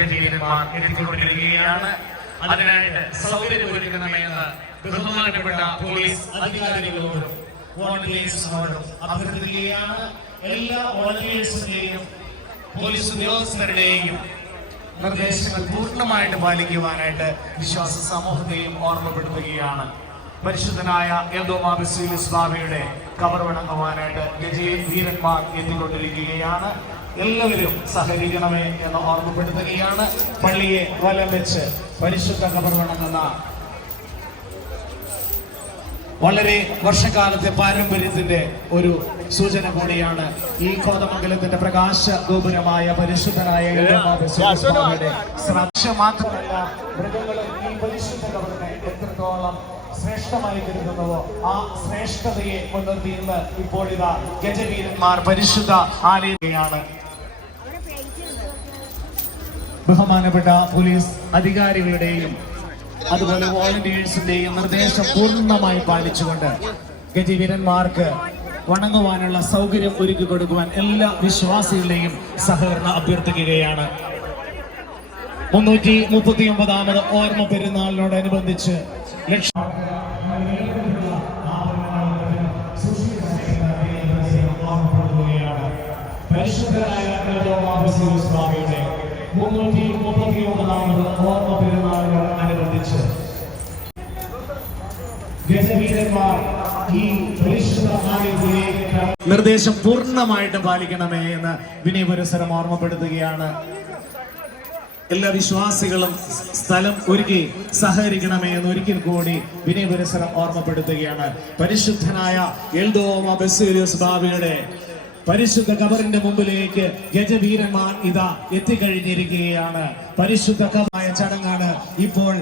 ഗജവീരന്മാർ എത്തിക്കൊണ്ടിരിക്കുകയാണ് അതിനായിട്ട് സൗകര്യമൊരുക്കണമെന്ന് ബഹുമാനപ്പെട്ട പോലീസ് അധികാരികളോടും വോളണ്ടിയേഴ്സിനോടും അഭ്യർത്ഥിക്കുകയാണ്. എല്ലാ വോളണ്ടിയേഴ്സിന്റെയും പോലീസ് ഉദ്യോഗസ്ഥരുടെയും നിർദ്ദേശങ്ങൾ പൂർണമായിട്ട് പാലിക്കുവാനായിട്ട് വിശ്വാസ സമൂഹത്തെയും ഓർമ്മപ്പെടുത്തുകയാണ്. പരിശുദ്ധനായ എന്തോമാബിസ്വാമിയുടെ കവർ വണങ്ങുവാനായിട്ട് ഗജയിൽ വീരന്മാർ എത്തിക്കൊണ്ടിരിക്കുകയാണ്. എല്ലാവരും സഹകരിക്കണമേ എന്ന് ഓർമ്മപ്പെടുത്തുകയാണ് പള്ളിയെ വലം വെച്ച് പരിശുദ്ധ കബർ വളരെ വർഷകാലത്തെ പാരമ്പര്യത്തിന്റെ ഒരു സൂചന കൂടിയാണ് ഈ കോതമംഗലത്തിന്റെ പ്രകാശ ഗോപുരമായ പരിശുദ്ധനായ ശ്രദ്ധ മാത്രമല്ല മൃഗങ്ങളും ഈ പരിശുദ്ധ കബറിനെ എത്രത്തോളം ശ്രേഷ്ഠമായി കരുതുന്നതോ ആ ശ്രേഷ്ഠതയെ മുൻനിർത്തി ഇന്ന് ഇപ്പോൾ ഗജവീരന്മാർ പരിശുദ്ധ ആലയാണ് ബഹുമാനപ്പെട്ട പോലീസ് അധികാരികളുടെയും അതുപോലെ വോളണ്ടിയേഴ്സിന്റെയും നിർദ്ദേശം പൂർണമായി പാലിച്ചുകൊണ്ട് ഗജവീരന്മാർക്ക് വണങ്ങുവാനുള്ള സൗകര്യം ഒരുക്കി കൊടുക്കുവാൻ എല്ലാ വിശ്വാസികളുടെയും സഹകരണം അഭ്യർത്ഥിക്കുകയാണ്. മുന്നൂറ്റി മുപ്പത്തി ഒമ്പതാമത് ഓർമ്മ പെരുന്നാളിനോടനുബന്ധിച്ച് ലക്ഷം സ്വാമിയുടെ മുന്നൂറ്റി മുപ്പത്തി ഒമ്പതാമത് ഓർമ്മ പെരുന്നാളിനോട് അനുബന്ധിച്ച് ഗജവീരന്മാർ ഈ പരിശുദ്ധ ആലയത്തിലേക്ക് നിർദ്ദേശം പൂർണമായിട്ടും പാലിക്കണമേ എന്ന് വിനയ പുരസരം ഓർമ്മപ്പെടുത്തുകയാണ്. എല്ലാ വിശ്വാസികളും സ്ഥലം ഒരുക്കി സഹകരിക്കണമേ എന്ന് ഒരിക്കൽ കൂടി വിനയ പുരസരം ഓർമ്മപ്പെടുത്തുകയാണ്. പരിശുദ്ധനായ എൽദോമ ബസേലിയസ് ബാബയുടെ പരിശുദ്ധ കബറിന്റെ മുമ്പിലേക്ക് ഗജവീരന്മാർ ഇതാ എത്തിക്കഴിഞ്ഞിരിക്കുകയാണ്. പരിശുദ്ധ കമായ ചടങ്ങാണ് ഇപ്പോൾ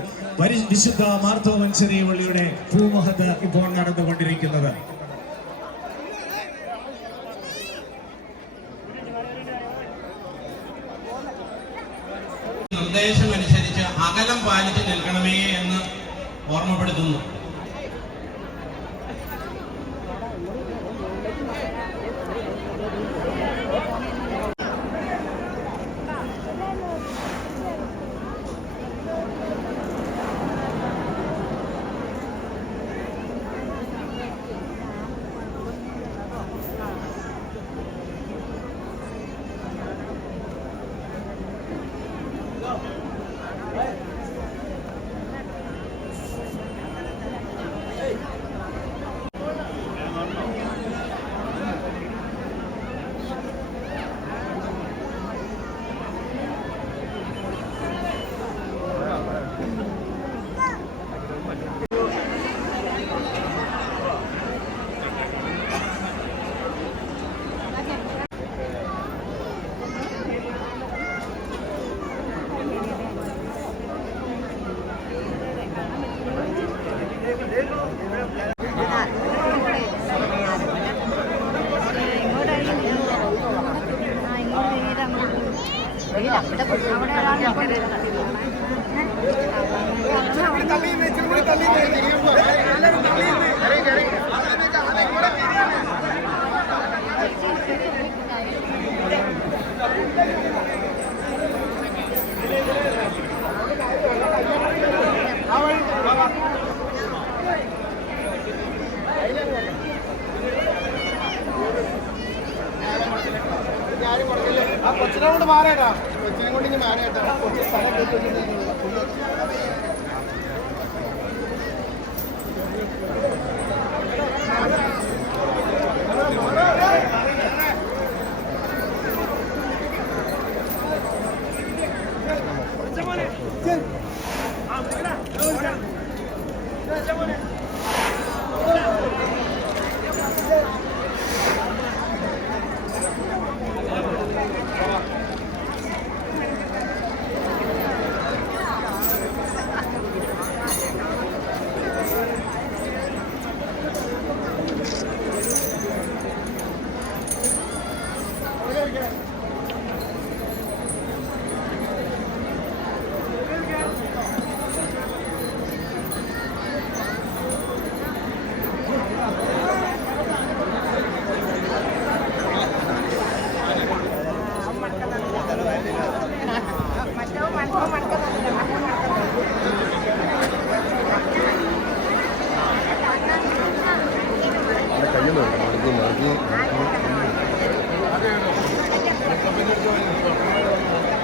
വിശുദ്ധ മാർത്തോവൻ ചെറിയ പള്ളിയുടെ ഇപ്പോൾ നടന്നുകൊണ്ടിരിക്കുന്നത്. നിർദ്ദേശമനുസരിച്ച് അകലം പാലിച്ച് നിൽക്കണമേ എന്ന് ഓർമ്മപ്പെടുത്തുന്നു. ആ ആ കൊച്ചിനെ കൊണ്ട് മാറേട്ടാ കൊച്ചിനെ കൊണ്ട് ഇനി മാറേട്ടാ കൊച്ചിന് സ്ഥലം Come on in. 그럼아직 아.